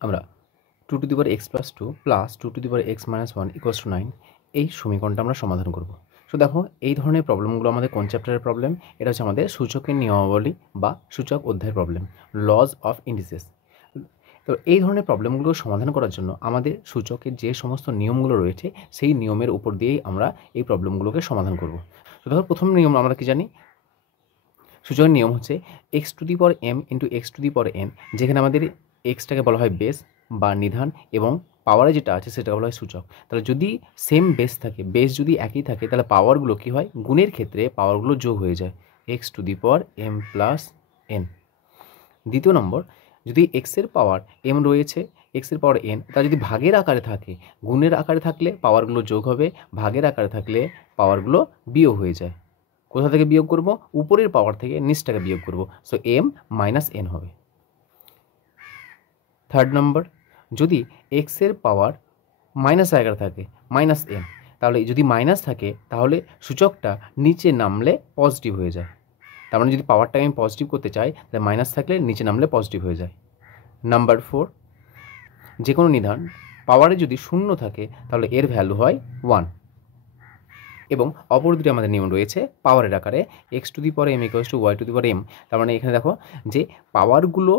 আমরা 2x+2 plus 2x-1 = 9 এই সমীকরণটা আমরা সমাধান করব। সো দেখো এই ধরনের প্রবলেমগুলো আমাদের কোন চ্যাপ্টারের প্রবলেম? এটা হচ্ছে আমাদের সূচকের নিয়মাবলী বা সূচক অধ্যায়ের প্রবলেম, লজ অফ ইন্ডিসেস। তো এই ধরনের প্রবলেমগুলো সমাধান করার জন্য আমাদের সূচকের যে সমস্ত নিয়মগুলো রয়েছে সেই নিয়মের উপর দিয়েই আমরা এই প্রবলেমগুলোকে সমাধান করব। তো দেখো প্রথম নিয়ম আমরা কি জানি? সূচকের নিয়ম হচ্ছে x⁴m × x⁴n, যেখানে আমাদের এক্সটাকে বলা হয় বেস বা নিধান এবং পাওয়ারে যেটা আছে সেটাকে বলা হয় সূচক। তাহলে যদি সেম বেস থাকে, বেস যদি একই থাকে, তাহলে পাওয়ারগুলো কী হয়? গুণের ক্ষেত্রে পাওয়ারগুলো যোগ হয়ে যায়, x⁴m + n। দ্বিতীয় নম্বর, যদি এক্সের পাওয়ার m রয়েছে, এক্সের পাওয়ার n, তা যদি ভাগের আকারে থাকে, গুণের আকারে থাকলে পাওয়ারগুলো যোগ হবে, ভাগের আকারে থাকলে পাওয়ারগুলো বিয়োগ হয়ে যায়। কোথা থেকে বিয়োগ করব? উপরের পাওয়ার থেকে নিচটাকে বিয়োগ করব। সো m - n হবে। থার্ড নম্বর, যদি এক্সের পাওয়ার মাইনাস আকারে থাকে, -n, তাহলে যদি মাইনাস থাকে তাহলে সূচকটা নিচে নামলে পজিটিভ হয়ে যায়। তার মানে যদি পাওয়ারটাকে আমি পজিটিভ করতে চাই তাহলে মাইনাস থাকলে নিচে নামলে পজিটিভ হয়ে যায়। নাম্বার 4, যে কোনো নিধান পাওয়ারে যদি শূন্য থাকে তাহলে এর ভ্যালু হয় 1। এবং অপর দুটি আমাদের নিয়ম রয়েছে পাওয়ারের আকারে, x⁴m = y⁴m। তার মানে এখানে দেখো যে পাওয়ারগুলো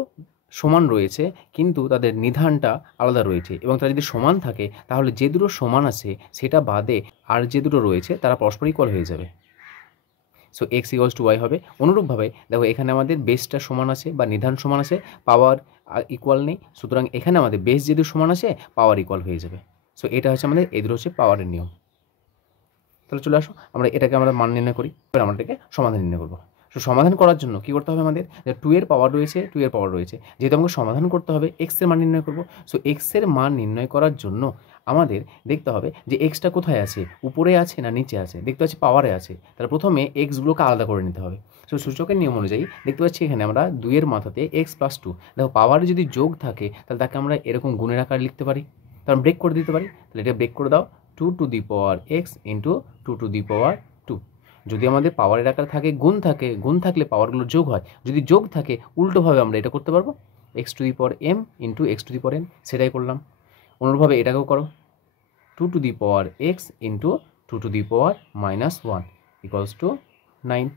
সমান রয়েছে কিন্তু তাদের নিধানটা আলাদা রয়েছে, এবং তারা যদি সমান থাকে তাহলে যে দুটো সমান আছে সেটা বাদে আর যে দুটো রয়েছে তারা পরস্পর ইকুয়াল হয়ে যাবে। সো x = y হবে। অনুরূপভাবে দেখো এখানে আমাদের বেসটা সমান আছে বা নিধান সমান আছে, পাওয়ার ইকুয়াল নেই, সুতরাং এখানে আমাদের বেস যেহেতু সমান আছে পাওয়ার ইকুয়াল হয়ে যাবে। সো এটা হচ্ছে আমাদের, এই দুটো হচ্ছে পাওয়ারের নিয়ম। তাহলে চলে আসো আমরা এটাকে আমরা মান নির্ণয় করি, এবার আমরা এটাকে সমাধান নির্ণয় করবো। সো সমাধান করার জন্য কী করতে হবে আমাদের? যে 2 এর পাওয়ার রয়েছে, 2 এর পাওয়ার রয়েছে, যেহেতু আমাকে সমাধান করতে হবে এক্সের মান নির্ণয় করবো। সো এক্সের মান নির্ণয় করার জন্য আমাদের দেখতে হবে যে এক্সটা কোথায় আছে, উপরে আছে না নিচে আছে। দেখতে পাচ্ছি পাওয়ারে আছে, তাহলে প্রথমে এক্সগুলোকে আলাদা করে নিতে হবে। সো সূচকের নিয়ম অনুযায়ী দেখতে পাচ্ছি এখানে আমরা 2 এর মাথাতে x+2, দেখো পাওয়ারে যদি যোগ থাকে তাহলে তাকে আমরা এরকম গুণের আকারে লিখতে পারি, তাহলে ব্রেক করে দিতে পারি। তাহলে এটা ব্রেক করে দাও, 2⁴x × 2⁴2। যদি আমাদের পাওয়ারের আকারে থাকে, গুণ থাকলে পাওয়ারগুলো যোগ হয়, যদি যোগ থাকে উল্টোভাবে আমরা এটা করতে পারবো, x⁴m × x⁴n, সেটাই করলাম। অনুরূপভাবে এটাকেও করো, 2⁴x × 2⁻−1 = 9।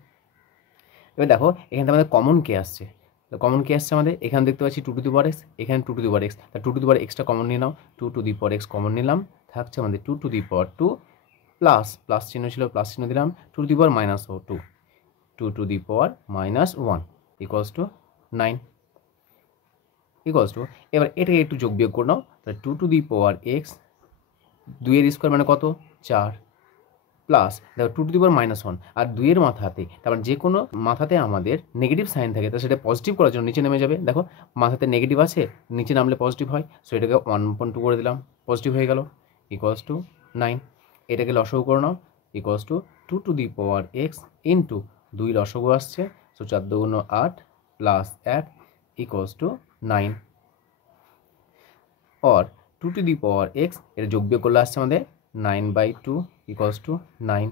এবার দেখো এখান থেকে আমাদের কমন কে আসছে, কমন কে আসছে আমাদের? এখানে দেখতে পাচ্ছি 2⁴x, এখানে 2⁴x, তা 2⁴xটা কমন নিয়ে নাও, 2⁴x কমন নিলাম, থাকছে আমাদের 2⁴2 প্লাস প্লাস চিহ্ন ছিল, প্লাস চিহ্ন দিলাম, 2⁻−2 2⁻−1 = 9 এবার এটাকে একটু যোগ বিয়োগ করে নাও, তাহলে 2⁴x, 2 এর স্কোয়ার মানে কত? 4, প্লাস দেখো 2⁻−1, আর 2 এর মাথাতে, তার মানে যে কোনো মাথাতে আমাদের নেগেটিভ সাইন থাকে, তো সেটা পজিটিভ করার জন্য নিচে নেমে যাবে। দেখো মাথাতে নেগেটিভ আছে, নিচে নামলে পজিটিভ হয়, সো এটাকে 1/2 করে দিলাম, পজিটিভ হয়ে গেল, = 9। এটাকে লসাগু করে নাও, = 2⁴x × 2 লসাগু আসছে, সো 4 × 2 = 8 প্লাস 1 = 9। और 2⁴x এর যোগ বিয়োগ করলে আসছে আমাদের 9/2 = 9।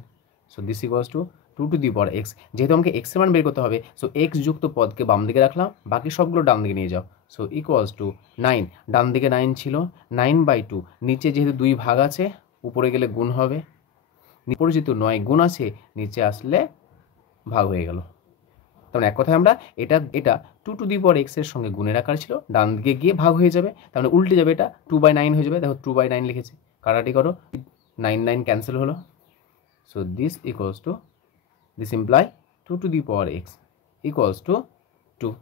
So this = 2⁴x। যেহেতু আমাকে x এর মান বের করতে হবে, সো x যুক্ত পদকে বাম দিকে রাখলাম, বাকি সবগুলো ডান দিকে নিয়ে যাও। সো = 9, ডান দিকে 9 ছিল, 9/2, নিচে যেহেতু 2 ভাগ আছে উপরে গেলে গুণ হবে, উপরে যেহেতু 9 গুণ আছে নিচে আসলে ভাগ হয়ে গেল। তখন এক কথায় আমরা এটা 2⁴x এর সঙ্গে গুণের আকার ছিল, ডান দিকে গিয়ে ভাগ হয়ে যাবে, তাহলে উল্টে যাবে, এটা 2/9 হয়ে যাবে। দেখো 2/9 লিখেছে, কাটাকাটি করো, 9 9 ক্যান্সেল হলো। So this imply 2⁴x = 2।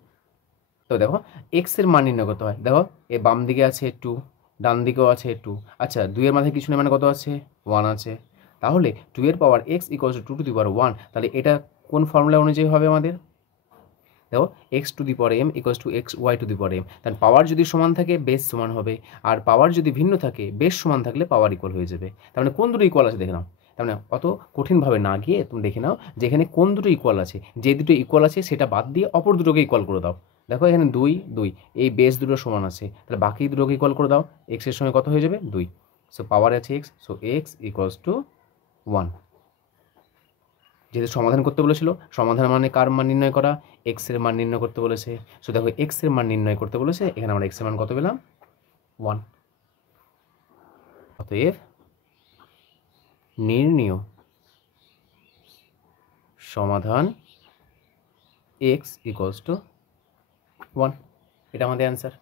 তো দেখো x এর মান নির্ণয় করতে হয়, দেখো এ বাম দিকে আছে 2, ডান দিকেও আছে 2, আচ্ছা 2 এর মাথায় কিছু নেই মানে কত আছে? 1 আছে, তাহলে 2 এর পাওয়ার x = 2⁴1। তাহলে এটা কোন ফর্মুলা অনুযায়ী হবে আমাদের? দেখো x⁴m = xy⁴m, তাহলে পাওয়ার যদি সমান থাকে বেস সমান হবে, আর পাওয়ার যদি ভিন্ন থাকে বেস সমান থাকলে পাওয়ার ইকুয়াল হয়ে যাবে। তার মানে কোন দুটো ইকুয়াল আছে দেখে নাও। তার মানে অত কঠিনভাবে না গিয়ে তুমি দেখে নাও যে এখানে কোন দুটো ইকুয়াল আছে, যে দুটো ইকুয়াল আছে সেটা বাদ দিয়ে অপর দুটোকে ইকুয়াল করে দাও। দেখো এখানে 2 2, এই বেস দুটো সমান আছে, তাহলে বাকি দুটোকে ইকুয়াল করে দাও, x এর সঙ্গে কত হয়ে যাবে? 2। সো পাওয়ার আছে x, সো x = 1। যেহেতু সমাধান করতে বলেছিল, সমাধান মানে কার মান নির্ণয় করা? এক্স এর মান নির্ণয় করতে বলেছে। সো দেখো এক্স এর মান নির্ণয় করতে বলেছে, এখানে আমরা এক্স এর মান কত পেলাম? 1। অতএব নির্ণীয় সমাধান x = 1। এটা আমাদের অ্যান্সার।